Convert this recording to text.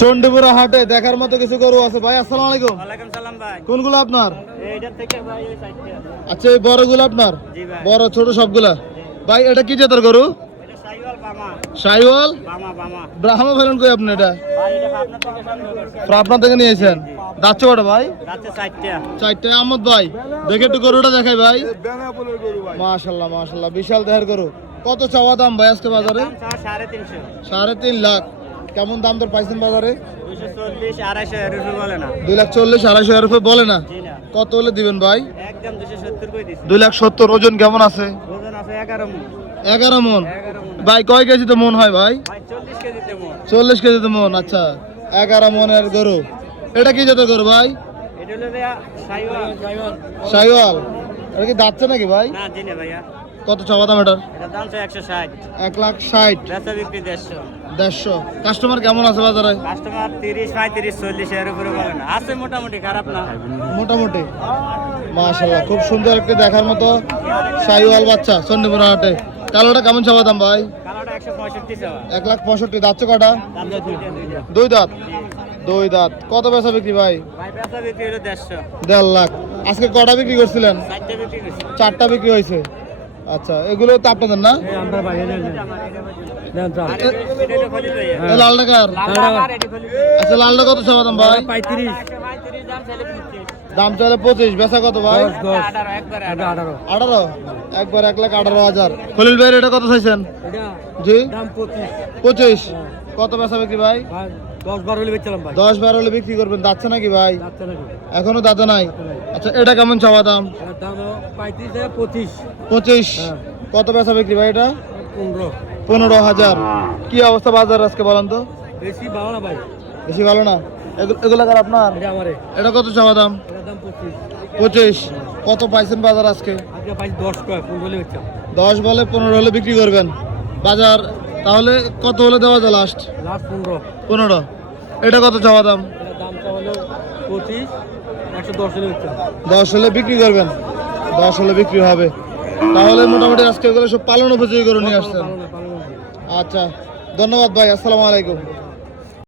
চন্ডিপুরা হাটে দেখার মতো কিছু গরু আছে ভাই। আসসালামু আলাইকুম। ওয়ালাইকুম সালাম ভাই। কোনগুলো আপনার? এইটার থেকে ভাই ওই সাইডটা। আচ্ছা, এই বড়গুলো আপনার? জি ভাই। বড় ছোট সবগুলা? ভাই এটা কি জাতের গরু? এটা সাইওয়াল বামা। সাইওয়াল বামা। ব্রাহ্মা ফেলেন কই আপনি? এটা ভাই এটা আপনার থেকে সংগ্রহ করছি। পাবনা থেকে নিয়েছেন? দাচ্ছে কটা ভাই? যাচ্ছে সাইডটা। চারটে। আহমদ ভাই দেখে একটু গরুটা দেখাই ভাই। মাশাআল্লাহ মাশাআল্লাহ, বিশাল দেহের গরু। কত চাওয়া দাম ভাই আজকে বাজারে? দাম চাওয়া 3.5। 3.5 লাখ। কেমন দাম দর পাইছেন বাজারে? 240 250 এর উপরে বলে না। 240 250 রুপয়ে বলে না? জি না। কত হলে দিবেন ভাই? একদম 270 কই দিছি। 270। ওজন কেমন আছে? ওজন আছে 11 মণ। 11 মন। 11 মণ। ভাই কয় কেজিতে মন হয় ভাই? ভাই 40 কেজিতে মণ। 40 কেজিতে মন। আচ্ছা, 11 মনের গরু। এটা কি জাতের গরু ভাই? এটা হলো যে সাইওয়াল। শাহিওয়াল। এটা কি দাঁতছে নাকি ভাই? না জি না ভাইয়া। কত চাওয়া দাম এটার? এটা দাম চাই 160। 1,60,000। বেচা বিক্রি 150। 150। কাস্টমার কেমন আছে বাজারে? কাস্টমার 30 35 40 এর উপরে বলে না। আছে মোটামুটি, খারাপ না। মোটামুটি। মাশাআল্লাহ, খুব সুন্দর একটি দেখার মতো শাহিওয়াল বাচ্চা চন্ডিপুরা হাটে। কালোটা কেমন চাওয়া দাম ভাই? কালোটা 165 চাওয়া। 1,65,000। দাঁতছে কটা? দাম তো দুইটা। 2 দাঁত। 2 দাঁত। কত বেচা বিক্রি ভাই? ভাই বেচা বিক্রি হলো 150। 1.5 লাখ। আজকে কটা বিক্রি করছিলেন? 4টা বিক্রি করছি। 4টা বিক্রি হয়েছে। আচ্ছা, এগুলো তো আপনাদের না? আমরা ভাই এটা খলি ভাই। এ লালটা কার? লাল এটা খলি ভাই। আচ্ছা, লালটা কত চাওয়া দাম ভাই? 35 দাম চাইলে 25। দাম চাইলে 25, বেচা কত ভাই? 18 একবারে 18। 18। একবার 1,18,000। খলিল ভাই এটা কত চাইছেন? এটা জি দাম 25। 25। কত বেচা বিক্রি ভাই? ভাই 10 12 হলে বেচলাম ভাই। 10-12 হলে বিক্রি করবেন। যাচ্ছে নাকি ভাই? যাচ্ছে নাকি? এখনো দাঁতে নাই? আচ্ছা, এটা কেমন চাওয়া দাম? এর দাম 35 থেকে 25। 25। কত বেচা বিক্রি ভাই এটা? 15। 15,000। কি অবস্থা বাজার আজকে বলেন তো? বেশি ভালো না ভাই। বেশি ভালো না? এগুলো কার আপনার? এটা আমারে। এটা কত চাওয়া দাম? এর দাম 25। 25। কত পাইছেন বাজার আজকে? আজকে ভাই 10 টাকা 15 হলে বেচলাম। 10 বলে 15 হলে বিক্রি করবেন। বাজার তাহলে কত হলে দেওয়া যায় লাস্ট? লাস্ট 15। 15। এটা কত চাওয়া দাম? এর দামটা হলো 25 110 হলে বেচলাম। 10 হলে বিক্রি করবেন। 10 হলে বিক্রি হবে। তাহলে মোটামুটি আজকে এগুলো সব পালন উপযোগী করে নিয়ে আসছেন। পালন। আচ্ছা, ধন্যবাদ ভাই। আসসালামু আলাইকুম।